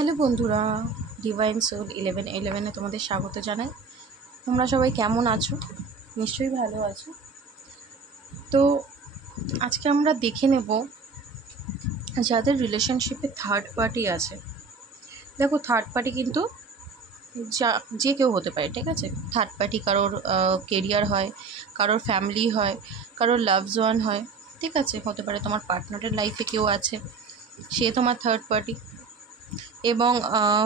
Hello বন্ধুরা, divine soul 1111-এ তোমাদের স্বাগত জানাই। তোমরা সবাই কেমন আছো? নিশ্চয়ই ভালো আছো। তো আজকে আমরা দেখে নেব যাদের রিলেশনশিপে থার্ড পার্টি আছে। দেখো, থার্ড পার্টি কিন্তু যে কেউ হতে পারে, ঠিক আছে? থার্ড পার্টি কারোর কেরিয়ার হয়, কারোর ফ্যামিলি হয়, কারোর লাভস ওয়ান হয়, ঠিক আছে? হতে পারে তোমার পার্টনারের লাইফে কেউ আছে, সে তোমার থার্ড পার্টি। এবং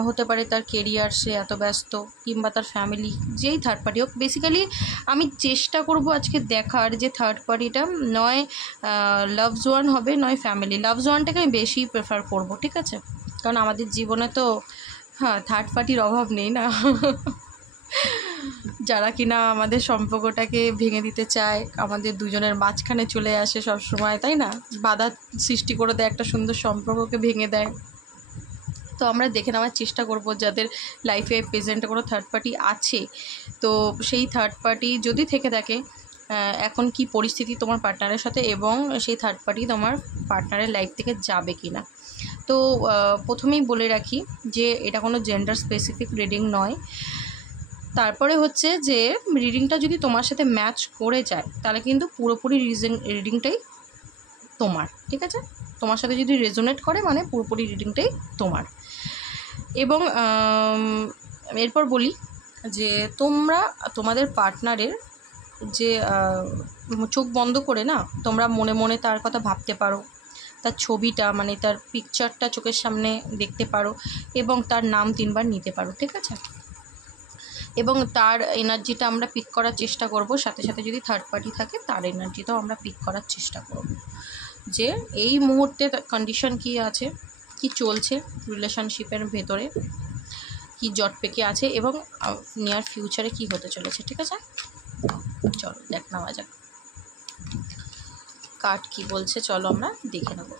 হতে পারে তার কেরিয়ার, সে এত ব্যস্ত, কিংবা তার ফ্যামিলি, যেই থার্ড পার্টি হোক। বেসিক্যালি আমি চেষ্টা করব আজকে দেখার যে থার্ড পার্টিটা নয় লাভস ওয়ান হবে, নয় ফ্যামিলি। লাভস ওয়ানটাকে আমি বেশি প্রেফার করব, ঠিক আছে? কারণ আমাদের জীবনে তো থার্ড পার্টির অভাব নেই না। যারা কিনা আমাদের সম্পর্কটাকে ভেঙে দিতে চায়, আমাদের দুজনের মাঝখানে চলে আসে সব সময়, তাই না? বাধা সৃষ্টি করে দেয়, একটা সুন্দর সম্পর্ককে ভেঙে দেয়। তো আমরা দেখে নেওয়ার চেষ্টা করব যাদের লাইফে প্রেজেন্টে কোনো থার্ড পার্টি আছে, তো সেই থার্ড পার্টি যদি থেকে থাকে এখন কি পরিস্থিতি তোমার পার্টনারের সাথে, এবং সেই থার্ড পার্টি তোমার পার্টনারের লাইফ থেকে যাবে কি না। তো প্রথমেই বলে রাখি যে এটা কোনো জেন্ডার স্পেসিফিক রিডিং নয়। তারপরে হচ্ছে যে রিডিংটা যদি তোমার সাথে ম্যাচ করে যায় তাহলে কিন্তু পুরোপুরি রিডিংটাই তোমার, ঠিক আছে? তোমার সাথে যদি রেজোনেট করে মানে পুরোপুরি রিডিংটাই তোমার। এবং এরপর বলি যে তোমরা তোমাদের পার্টনারের যে চোখ বন্ধ করে না তোমরা মনে মনে তার কথা ভাবতে পারো, তার ছবিটা মানে তার পিকচারটা চোখের সামনে দেখতে পারো, এবং তার নাম 3 বার নিতে পারো, ঠিক আছে? এবং তার এনার্জিটা আমরা পিক করার চেষ্টা করব, সাথে সাথে যদি থার্ড পার্টি থাকে তার এনার্জিটাও আমরা পিক করার চেষ্টা করব, যে এই মুহূর্তে কন্ডিশন কী আছে, কি চলছে রিলেশনশিপের ভেতরে, কি জট পেকে আছে, এবং নিয়ার ফিউচারে কি হতে চলেছে, ঠিক আছে? চলো দেখ নেওয়া যাক কার্ড কি বলছে, চলো আমরা দেখে নেব।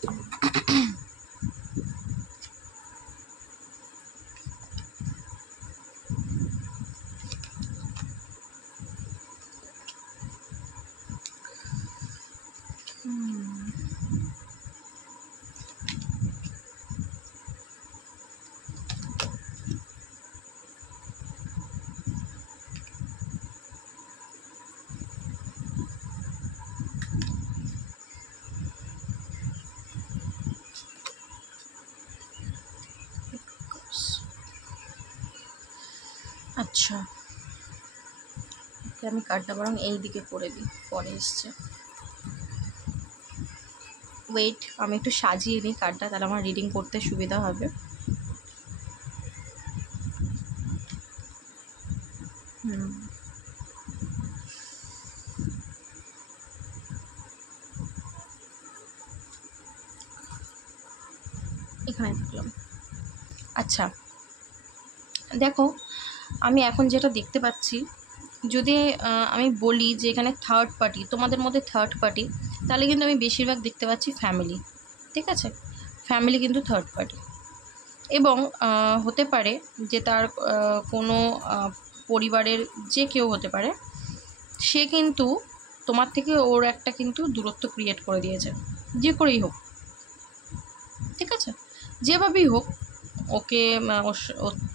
আচ্ছা, আমি কার্ডটা বরং এই দিকে করে দিই, পরে এসছে। ওয়েট, আমি একটু সাজিয়ে নিই কার্ডটা, তাহলে আমার রিডিং করতে সুবিধা হবে। এখানে থাকলাম। আচ্ছা দেখো, আমি এখন যেটা দেখতে পাচ্ছি, যদি আমি বলি যে এখানে থার্ড পার্টি, তোমাদের মধ্যে থার্ড পার্টি, তাহলে কিন্তু আমি বেশিরভাগ দেখতে পাচ্ছি ফ্যামিলি, ঠিক আছে? ফ্যামিলি কিন্তু থার্ড পার্টি। এবং হতে পারে যে তার কোনো পরিবারের যে কেউ হতে পারে, সে কিন্তু তোমার থেকে ওর একটা কিন্তু দূরত্ব ক্রিয়েট করে দিয়েছে, যে করেই হোক, ঠিক আছে? যেভাবেই হোক, ওকে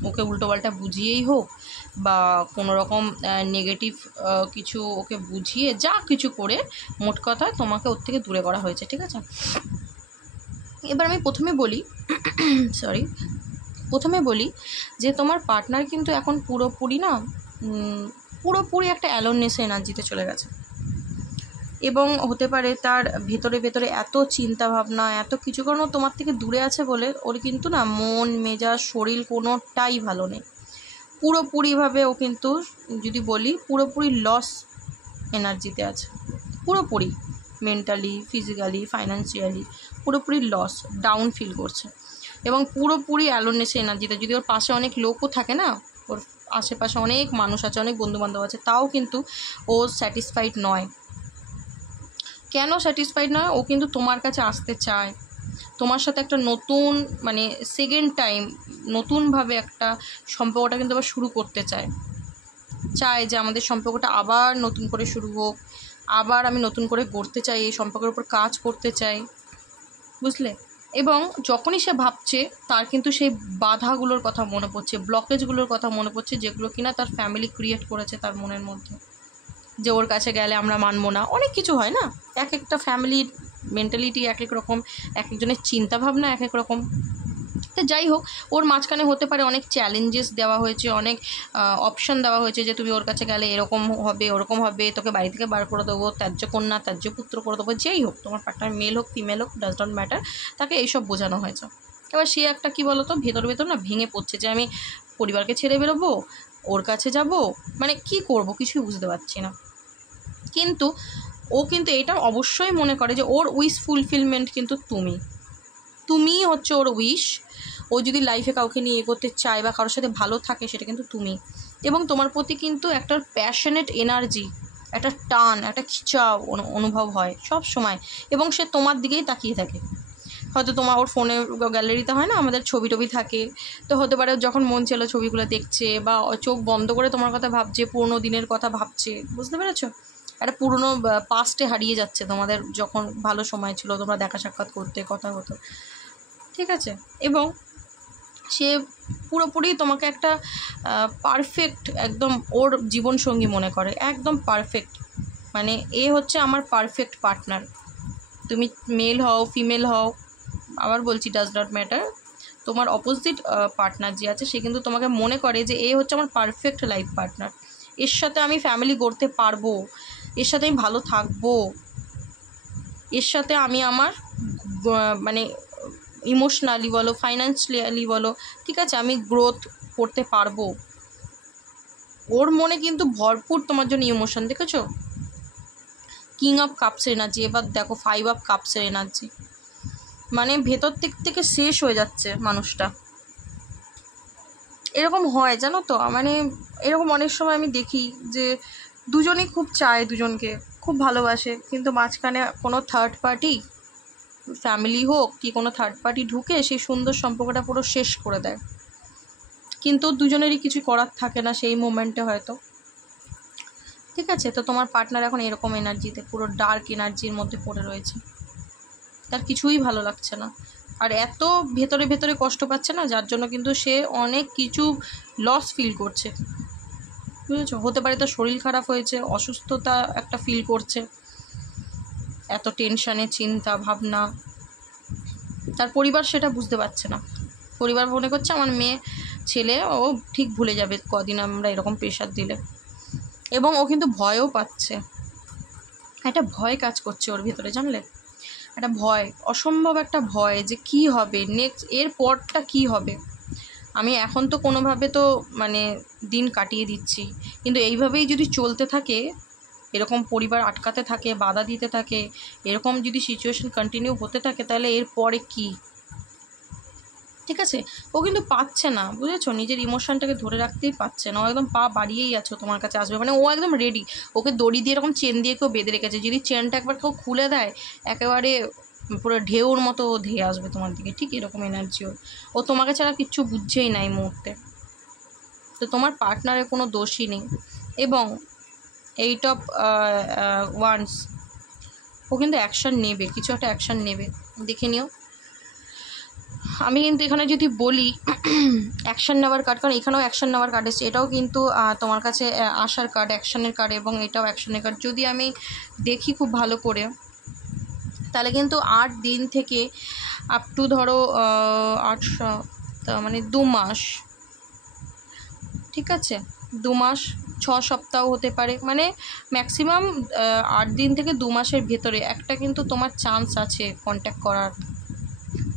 ওকে উল্টোপাল্টা বুঝিয়েই হোক, বা কোনো রকম নেগেটিভ কিছু ওকে বুঝিয়ে, যা কিছু করে মোট কথা তোমাকে ওর থেকে দূরে করা হয়েছে, ঠিক আছে? এবার আমি প্রথমে বলি যে তোমার পার্টনার কিন্তু এখন পুরোপুরি একটা অ্যালোননেস এনার্জিতে চলে গেছে। এবং হতে পারে তার ভেতরে এত চিন্তা ভাবনা, এত কিছু, কারণ তোমার থেকে দূরে আছে বলে ওর কিন্তু না মন মেজাজ শরীর কোনোটাই ভালো নেই। পুরোপুরিভাবে ও কিন্তু, যদি বলি, পুরোপুরি লস এনার্জিতে আছে, পুরোপুরি মেন্টালি, ফিজিক্যালি, ফাইন্যান্সিয়ালি পুরোপুরি লস, ডাউন ফিল করছে, এবং পুরোপুরি অ্যালোননেস এনার্জিতে। যদি ওর পাশে অনেক লোকও থাকে না, ওর আশেপাশে অনেক মানুষ আছে, অনেক বন্ধুবান্ধব আছে, তাও কিন্তু ও স্যাটিসফাইড নয়। কেন স্যাটিসফাইড নয়? ও কিন্তু তোমার কাছে আসতে চায়, তোমার সাথে একটা নতুন মানে সেকেন্ড টাইম নতুনভাবে একটা সম্পর্কটা কিন্তু আবার শুরু করতে চায় যে আমাদের সম্পর্কটা আবার নতুন করে শুরু হোক, আবার আমি নতুন করে গড়তে চাই, এই সম্পর্কের উপর কাজ করতে চাই, বুঝলে? এবং যখনই সে ভাবছে তার কিন্তু সেই বাধাগুলোর কথা মনে পড়ছে, ব্লকেজগুলোর কথা মনে পড়ছে, যেগুলো কিনা তার ফ্যামিলি ক্রিয়েট করেছে তার মনের মধ্যে, যে ওর কাছে গেলে আমরা মানবো না, অনেক কিছু হয় না, এক একটা ফ্যামিলির মেন্টালিটি এক এক রকম, এক একজনের চিন্তাভাবনা এক এক রকম। তো যাই হোক, ওর মাঝখানে হতে পারে অনেক চ্যালেঞ্জেস দেওয়া হয়েছে, অনেক অপশান দেওয়া হয়েছে যে তুমি ওর কাছে গেলে এরকম হবে, ওরকম হবে, তোকে বাড়ি থেকে বার করে দেবো, ত্যায্য কন্যা ত্যায্য পুত্র করে দেবো, যেই হোক, তোমার পার্টনার মেল হোক ফিমেল হোক, ডাজ নট ম্যাটার, তাকে এইসব বোঝানো হয়েছে। এবার সে একটা কী বলো তো, ভেতর ভেতর না ভেঙে পড়ছে যে আমি পরিবারকে ছেড়ে বেরোবো, ওর কাছে যাব, মানে কি করব কিছুই বুঝতে পারছি না। কিন্তু ও কিন্তু এটা অবশ্যই মনে করে যে ওর উইশ ফুলফিলমেন্ট কিন্তু তুমিই হচ্ছে ওর উইশ। ও যদি লাইফে কাউকে নিয়ে এগোতে চায় বা কারোর সাথে ভালো থাকে, সেটা কিন্তু তুমি। এবং তোমার প্রতি কিন্তু একটা প্যাশনেট এনার্জি, একটা টান, একটা খিচা অনুভব হয় সব সময়, এবং সে তোমার দিকেই তাকিয়ে থাকে। হয়তো তোমার ওর ফোনে গ্যালারিতে হয় না আমাদের ছবি টবি থাকে, তো হতে পারে যখন মন ছিল ছবিগুলো দেখছে, বা চোখ বন্ধ করে তোমার কথা ভাবছে, পুরোনো দিনের কথা ভাবছে, বুঝতে পেরেছো? একটা পুরোনো পাস্টে হারিয়ে যাচ্ছে তোমাদের, যখন ভালো সময় ছিল, তোমরা দেখা সাক্ষাৎ করতে, কথা হতো, ঠিক আছে? এবং সে পুরোপুরি তোমাকে একটা পারফেক্ট একদম ওর জীবনসঙ্গী মনে করে, একদম পারফেক্ট, মানে এ হচ্ছে আমার পারফেক্ট পার্টনার। তুমি মেল হও ফিমেল হও, আবার বলছি ডাজ নট ম্যাটার, তোমার অপোজিট পার্টনার যে আছে সে কিন্তু তোমাকে মনে করে যে এ হচ্ছে আমার পারফেক্ট লাইফ পার্টনার, এর সাথে আমি ফ্যামিলি গড়তে পারবো, এর সাথে আমি ভালো থাকবো, এর সাথে আমি আমার মানে ইমোশনালি বলো, ফাইন্যান্সিয়ালি বলো, ঠিক আছে, আমি গ্রোথ করতে পারবো। ওর মনে কিন্তু ভরপুর তোমার জন্য ইমোশন, দেখেছো? কিং অফ কাপসের এনার্জি, এবার দেখো 5 অফ কাপসের এনার্জি, মানে ভেতর দিক থেকে শেষ হয়ে যাচ্ছে মানুষটা। এরকম হয় জানো তো, মানে এরকম অনেক সময় আমি দেখি যে দুজনেই খুব চায়, দুজনকে খুব ভালোবাসে, কিন্তু মাঝখানে কোনো থার্ড পার্টি, ফ্যামিলি হোক কি কোনো থার্ড পার্টি ঢুকে সেই সুন্দর সম্পর্কটা পুরো শেষ করে দেয়। কিন্তু দুজনেরই কিছু করার থাকে না সেই মোমেন্টে হয়তো, ঠিক আছে? তো তোমার পার্টনার এখন এরকম এনার্জিতে, পুরো ডার্ক এনার্জির মধ্যে পড়ে রয়েছে, তার কিছুই ভালো লাগছে না, আর এত ভেতরে ভেতরে কষ্ট পাচ্ছে না, যার জন্য কিন্তু সে অনেক কিছু লস ফিল করছে, বুঝেছো? হতে পারে তার শরীর খারাপ হয়েছে, অসুস্থতা একটা ফিল করছে, এত টেনশানে চিন্তা ভাবনা, তার পরিবার সেটা বুঝতে পারছে না, পরিবার মনে করছে আমার মেয়ে ছেলে ও ঠিক ভুলে যাবে কদিন আমরা এরকম প্রেশার দিলে, এবং ও কিন্তু ভয়ও পাচ্ছে, একটা ভয় কাজ করছে ওর ভিতরে, জানলে? একটা ভয়, অসম্ভব একটা ভয় যে কি হবে নেক্সট, এর পরটা কি হবে। আমি এখন তো কোনোভাবে তো মানে দিন কাটিয়ে দিচ্ছি, কিন্তু এইভাবেই যদি চলতে থাকে, এরকম পরিবার আটকাতে থাকে, বাধা দিতে থাকে, এরকম যদি সিচুয়েশন কন্টিনিউ হতে থাকে, তাহলে এর পরে কি, ঠিক আছে? ও কিন্তু পাচ্ছে না, বুঝেছো? নিজের ইমোশনটাকে ধরে রাখতেই পারছে না, ও একদম পা বাড়িয়েই আছে তোমার কাছে আসবে, মানে ও একদম রেডি, ওকে দড়ি দিয়ে এরকম চেন দিয়ে কেউ বেঁধে রেখেছে, যদি চেনটা একবার কেউ খুলে দেয়, একেবারে পুরো ঢেউর মতো ও ধেয়ে আসবে তোমার দিকে, ঠিক এরকম এনার্জি ওর। ও তোমাকে ছাড়া কিচ্ছু বুঝছেই না এই মুহূর্তে, তো তোমার পার্টনারের কোনো দোষই নেই। এবং 8 অফ ওয়ান্স, ও কিন্তু অ্যাকশান নেবে, কিছু একটা অ্যাকশান নেবে, দেখে নিও। আমি কিন্তু এখানে যদি বলি অ্যাকশান নেওয়ার কার্ড, কারণ এখানেও অ্যাকশান নেওয়ার কার্ড এসেছে, এটাও কিন্তু তোমার কাছে আসার কার্ড, অ্যাকশানের কার্ড, এবং এটাও অ্যাকশানের কার্ড। যদি আমি দেখি খুব ভালো করে, তাহলে কিন্তু 8 দিন থেকে আপ টু ধরো 8 মানে 2 মাস, ঠিক আছে, 2 মাস 6 সপ্তাহ হতে পারে, মানে ম্যাক্সিমাম 8 দিন থেকে 2 মাসের ভেতরে একটা কিন্তু তোমার চান্স আছে কন্ট্যাক্ট করার,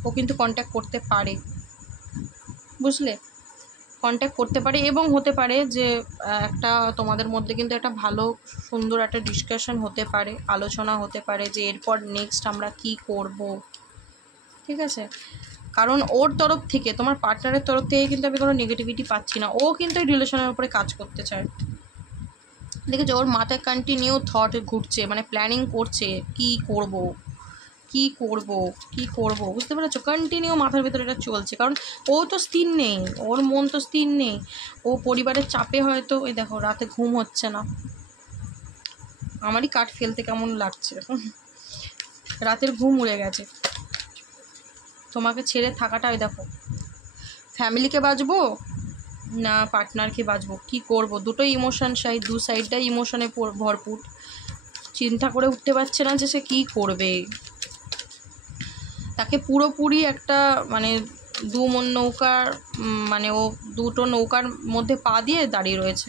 ও কিন্তু কন্ট্যাক্ট করতে পারে, বুঝলে? কন্ট্যাক্ট করতে পারে, এবং হতে পারে যে একটা তোমাদের মধ্যে কিন্তু একটা ভালো সুন্দর একটা ডিসকাশন হতে পারে, আলোচনা হতে পারে যে এরপর নেক্সট আমরা কি করব, ঠিক আছে? কারণ ওর তরফ থেকে, তোমার পার্টনারের তরফ থেকে কিন্তু আমি কোনো নেগেটিভিটি পাচ্ছি না, ও কিন্তু এই রিলেশনের উপরে কাজ করতে চায়, দেখেছো? ওর মাথায় কন্টিনিউ থট ঘুরছে, মানে প্ল্যানিং করছে কি করব কি করব কি করব, বুঝতে পেরেছো? কন্টিনিউ মাথার ভেতরে এটা চলছে, কারণ ও তো স্থির নেই, ওর মন তো স্থির নেই, ও পরিবারের চাপে হয়তো, ওই দেখো রাতে ঘুম হচ্ছে না, আমারই কাঠ ফেলতে কেমন লাগছে, রাতের ঘুম উড়ে গেছে, তোমাকে ছেড়ে থাকাটাই দেখো, ফ্যামিলিকে বাঁচবো না পার্টনারকে বাঁচবো, কী করবো, দুটোই ইমোশন দু সাইডটাই ইমোশনে ভরপুর। চিন্তা করে উঠতে পারছে না যে সে কী করবে। তাকে পুরোপুরি একটা মানে নৌকার মানে ও দুটো নৌকার মধ্যে পা দিয়ে দাঁড়িয়ে রয়েছে,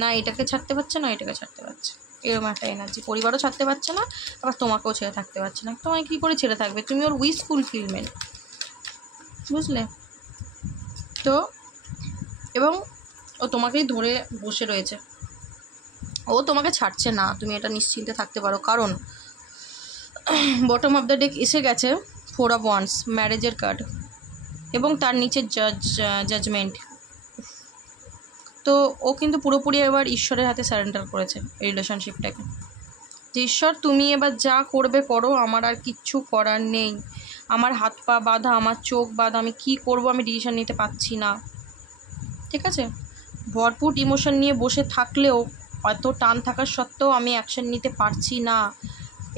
না এটাকে ছাড়তে পারছে না এটাকে ছাড়তে পারছে, এরকম একটা এনার্জি। পরিবারও ছাড়তে পারছে না, আবার তোমাকেও ছেড়ে থাকতে পারছে না। তোমায় কী করে ছেড়ে থাকবে, তুমি ওর উইশ ফুলফিলমেন্ট, বুঝলে তো। এবং ও তোমাকেই ধরে বসে রয়েছে, ও তোমাকে ছাড়ছে না, তুমি এটা নিশ্চিন্তে থাকতে পারো। কারণ বটম অফ দ্য ডেক এসে গেছে 4 of Wands, ম্যারেজের কার্ড, এবং তার নিচে জাজমেন্ট। তো ও কিন্তু পুরোপুরি এবার ঈশ্বরের হাতে সারেন্ডার করেছে এই রিলেশনশিপটাকে, যে ঈশ্বর তুমি এবার যা করবে করো, আমার আর কিচ্ছু করার নেই, আমার হাত পা বাঁধা, আমার চোখ বাঁধা, আমি কি করব আমি ডিসিশন নিতে পারছি না। ঠিক আছে, ভরপুর ইমোশন নিয়ে বসে থাকলেও, এত টান থাকার সত্ত্বেও আমি অ্যাকশন নিতে পারছি না,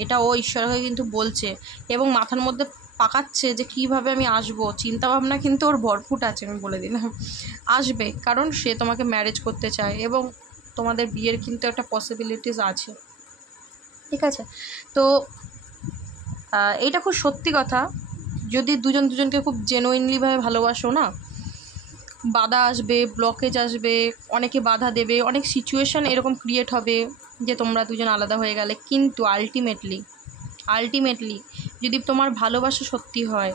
এটা ও ঈশ্বরকে কিন্তু বলছে, এবং মাথার মধ্যে পাকাচ্ছে যে কিভাবে আমি আসবো। চিন্তাভাবনা কিন্তু ওর ভরপুর আছে, আমি বলে দিলাম আসবে, কারণ সে তোমাকে ম্যারেজ করতে চায় এবং তোমাদের বিয়ের কিন্তু একটা পসিবিলিটিস আছে। ঠিক আছে, তো এইটা খুব সত্যি কথা, যদি দুজন দুজনকে খুব জেনুইনলিভাবে ভালোবাসো না, বাধা আসবে, ব্লকেজ আসবে, অনেকে বাধা দেবে, অনেক সিচুয়েশান এরকম ক্রিয়েট হবে যে তোমরা দুজন আলাদা হয়ে গেলে, কিন্তু আলটিমেটলি যদি তোমার ভালোবাসা সত্যি হয়,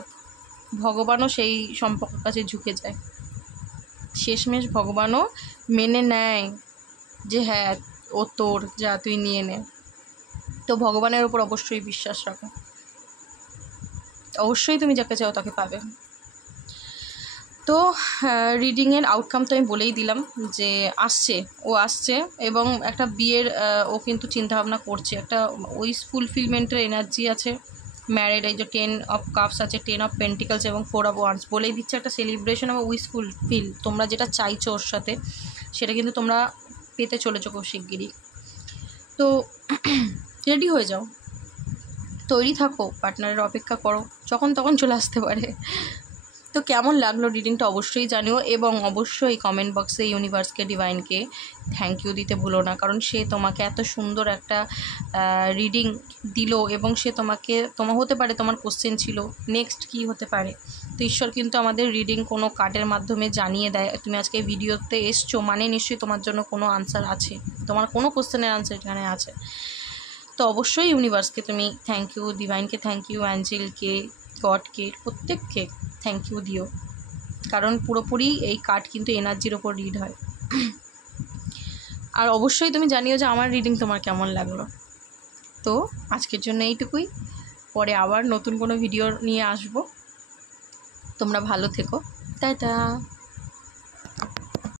ভগবানও সেই সম্পর্কের কাছে ঝুঁকে যায়, শেষমেশ ভগবানও মেনে নেয় যে হ্যাঁ ও তোর, যা তুই নিয়ে নে। তো ভগবানের ওপর অবশ্যই বিশ্বাস রাখো, অবশ্যই তুমি যাকে চাও তাকে পাবে। তো রিডিংয়ের আউটকাম তো আমি বলেই দিলাম যে ও আসছে, এবং একটা বিয়ের ও কিন্তু চিন্তাভাবনা করছে, একটা উইশ ফুলফিলমেন্টের এনার্জি আছে, ম্যারেড, এই যে 10 of Cups আছে, 10 of Pentacles এবং 4 of Wands বলেই দিচ্ছে একটা সেলিব্রেশন এবং উইশ ফুলফিল, তোমরা যেটা চাইছো ওর সাথে সেটা কিন্তু তোমরা পেতে চলেছো খুব শিগগিরই। তো রেডি হয়ে যাও, তৈরি থাকো, পার্টনারের অপেক্ষা করো, যখন তখন চলে আসতে পারে। তো কেমন লাগলো রিডিংটা অবশ্যই জানিও, এবং অবশ্যই কমেন্ট বক্সে ইউনিভার্সকে, ডিভাইনকে থ্যাংক ইউ দিতে ভুলো না, কারণ সে তোমাকে এত সুন্দর একটা রিডিং দিল, এবং সে তোমার হতে পারে তোমার কোশ্চেন ছিল নেক্সট কি হতে পারে, তো ঈশ্বর কিন্তু আমাদের রিডিং কোনো কার্ডের মাধ্যমে জানিয়ে দেয়। তুমি আজকে ভিডিওতে এসছো মানে নিশ্চয়ই তোমার জন্য কোনো আনসার আছে, তোমার কোনো কোশ্চেনের আনসার এখানে আছে। তো অবশ্যই ইউনিভার্সকে তুমি থ্যাংক ইউ, ডিভাইনকে থ্যাংক ইউ, অ্যাঞ্জেলকে, গডকে, প্রত্যেককে থ্যাংক ইউ দিও, কারণ পুরোপুরি এই কার্ড কিন্তু এনার্জির ওপর রিড হয়। আর অবশ্যই তুমি জানিও যে আমার রিডিং তোমার কেমন লাগলো। তো আজকের জন্য এইটুকুই, পরে আবার নতুন কোনো ভিডিও নিয়ে আসবো। তোমরা ভালো থেকো, টাটা।